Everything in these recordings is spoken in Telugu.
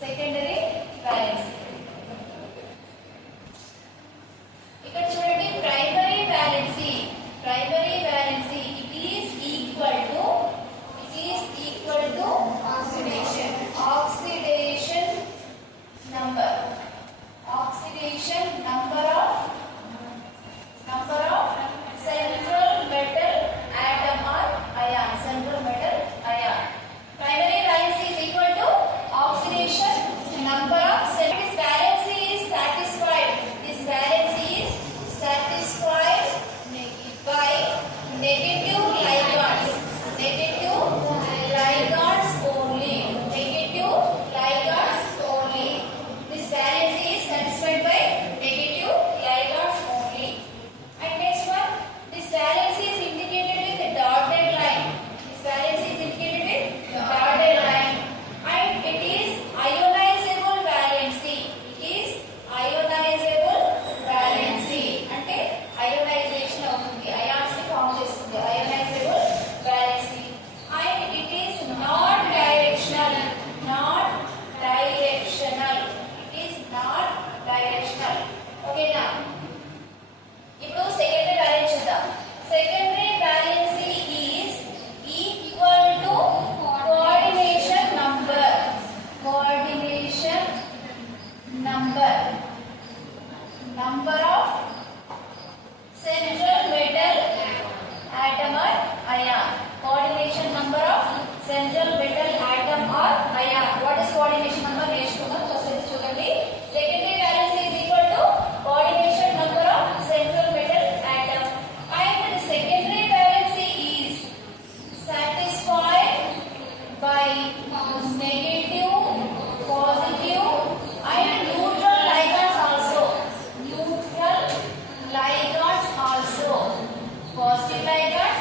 secondary valency. ఇక్కడ చూడండి primary valency it is equal to oxidation number of central metal atom or ion. Primary valency is equal to oxidation number of this valency is satisfied by negative ligands only. This valency is satisfied by negative ligands only. And next one, this valency is indicated with a dotted line. And it is ionizable valency. అంటే ionization అవుతుంది, ions ని ఫామ్ చేస్తుంది. Ionizable valency. And it is not directional. Okay now. ఇప్పుడు secondary valency చూద్దాం. Secondary valency is equal to coordination number of central metal atom or ion. Coordination number of central metal atom or ion. What is coordination number? నేర్చుకుందాం. ఒకసారి చూడండి. Secondary valency is equal to coordination number of central metal atom. And the secondary valency is satisfied by negative, positive and neutral ligands also. Positive ligands,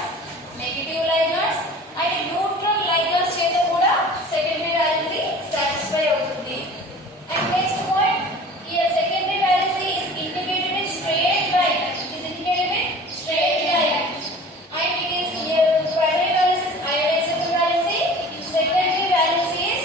negative ligands and neutral ligands చేత కూడా secondary valency satisfy అవుతుంది. And next point, here secondary valency is indicated with straight line. And it is here primary valency is ionizable valency, secondary valency is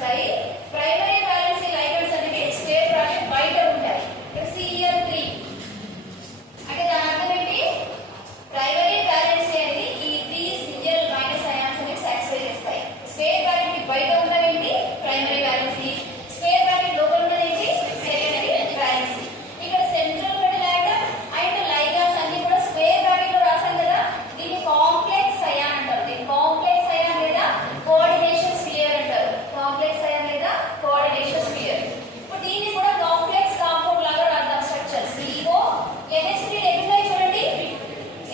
వస్తాయి. ప్రైమరీ వ్యాలెన్సీ లైగండ్స్ అనేవి స్క్వేర్ బ్రాకెట్ బయట ఉంటాయి. ఇక్కడ CL3 అంటే దాని అర్థం ఏంటి? ప్రైమరీ వ్యాలెన్సీ అనేది ఈ 3 Cl మైనస్ అయాన్స్ అనేవి సాటిస్ఫై చేస్తాయి. స్క్వేర్ బ్రాకెట్ బయట ఉన్నది ఏంటి? Primary valency. స్క్వేర్ బ్రాకెట్ లోపల ఉన్నది ఏంటి? Secondary valency. ఇక్కడ central metal atom and ligands అన్ని కూడా స్క్వేర్ బ్రాకెట్ లో రాసాం కదా, దీన్ని కాంప్లెక్స్ అయాన్ అంటారు. దీన్ని కాంప్లెక్స్ అయాన్ లేదా కోఆర్డినేషన్ స్ఫియర్ అంటారు. కాంప్లెక్స్ అయాన్ లేదా కోఆర్డినేషన్ స్ఫియర్. ఇప్పుడు దీన్ని కూడా కాంప్లెక్స్ కాంపౌండ్ లాగా రాద్దాం. స్ట్రక్చర్ CO NH3 ఎన్నున్నాయి చూడండి.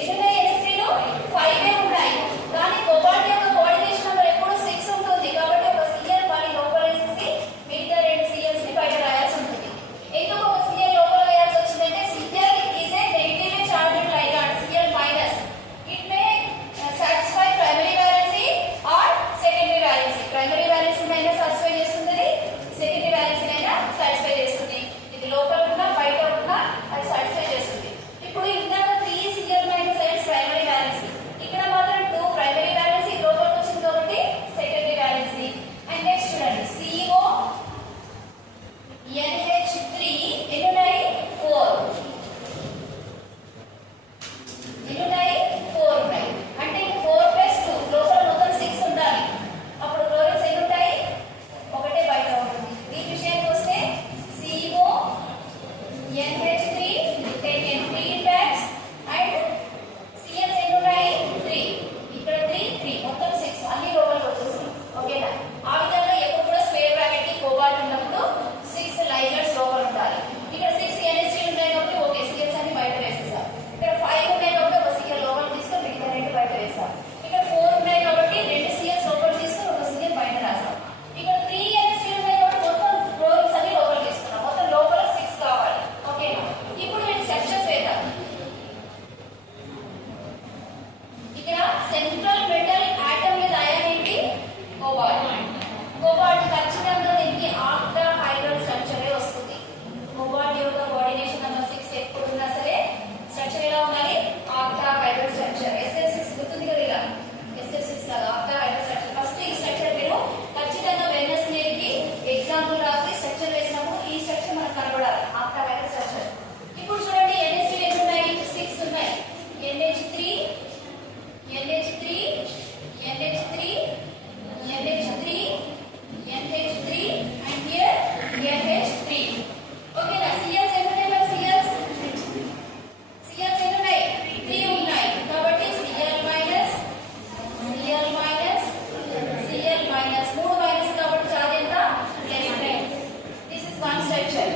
ఎన్నున్నాయి NH3లో 5 ఉన్నాయి. కానీ కోబాల్ట్ యొక్క కోఆర్డినేషన్ నెంబర్ ఎప్పుడు 6 ఉంటుంది. కాబట్టి ఒక Cl మళ్ళీ లోపల వేసేసి మిగతా 2 Cls ని బయట రాయాల్సి ఉంటుంది. ఎందుకు ఒక Cl లోపల వేయాల్సి వచ్చిందంటే Cl is a negatively charged ligand, Cl minus. It may satisfy primary valency or secondary valency. Primary valency అయినా satisfy చేస్తుంది, secondary valency అయినా satisfy చేస్తుంది. ఇది లోపల ఉన్నా బయట ఉన్నా అది satisfy చేస్తుంది. ఇప్పుడు ఇందాక 3 Cl minus ions primary valency, ఇక్కడ మాత్రం 2 primary valency లోపలికి వచ్చింది కాబట్టి secondary valency. అండ్ నెక్స్ట్ చూడండి CO NH3 ఎన్నున్నాయి? 4 ఎన్నున్నాయి? 4 ఉన్నాయి. అంటే 4 ప్లస్ 2 లోపల మొత్తం 6 ఉండాలి. అప్పుడు క్లోరిన్స్ ఎన్ని ఉంటాయి? ఒకటే బయట ఉంటుంది. ఈ విషయానికి వస్తే CO NH3 taken 3 bags and Cl ఎన్ని ఉన్నాయి? 3. ఇక్కడ 3 మొత్తం 6 అన్ని లోపలికి వచ్చేస్తాయి. ఓకేనా? ఆ విధంగా ఎప్పుడు కూడా స్క్వేర్ బ్రాకెట్ కి కోబాల్ట్ ఉన్నప్పుడు 6 లైగండ్స్ లోపల ఉండాలి. ఇక్కడ 6 NH3 ఉన్నాయి కాబట్టి ఓకే Cls అన్ని బయట వేసేసాం. ఇక్కడ 5 ఉన్నాయి కాబట్టి ఒక Cl లోపల తీసుకొని మిగతా 2 బయట వేసాం. ఇక్కడ 4 ఉన్నాయి కాబట్టి 2 Cls లోపల తీసుకొని ఒక Cl బయట రాసాం. ఇక్కడ 3 NH3 ఉన్నాయి కాబట్టి మొత్తం క్లోరిన్స్ అన్ని లోపల తీసుకున్నాం. మొత్తం లోపల 6 కావాలి. ఓకేనా? ఇప్పుడు నేను స్ట్రక్చర్స్ వేద్దాం. ఇక్కడ సెంట్రల్ మెటల్ ఆటమ్ లేదా అయాన్ ఏంటి? కోబాల్ట్. కోబాల్ట్ ఖచ్చితంగా దీనికి ఆక్టాహైడ్రల్ స్ట్రక్చరే వస్తుంది. కోబాల్ట్ యొక్క కోఆర్డినేషన్ నెంబర్ 6 ఎప్పుడు ఉన్నా సరే స్ట్రక్చర్ ఎలా ఉండాలి? Octahedral structure. SF6 గుర్తుంది కదా, ఇలా SF6 లాగా ఆక్టాహైడ్రల్ స్ట్రక్చర్. ఫస్ట్ ఈ స్ట్రక్చర్ మీరు ఖచ్చితంగా వెన్నెస్నేకి ఎగ్జాంపుల్ రాసి స్ట్రక్చర్ వేసినప్పుడు ఈ స్ట్రక్చర్ మనకు కనబడాలి, ఆక్టాహైడ్రల్ స్ట్రక్చర్. ఇప్పుడు చూడండి NH3 ఎన్ని ఉన్నాయి? 6 ఉన్నాయి. NH3 NH3 NH3 NH3 NH3 and here NH3. ఓకేనా? Cls ఎన్ని ఉన్నాయి? మరి Cls ఎన్ని ఉన్నాయి? 3 ఉన్నాయి. కాబట్టి Cl minus Cl minus Cl minus 3 minus కాబట్టి చార్జ్ ఎంత? +3. This is one structure.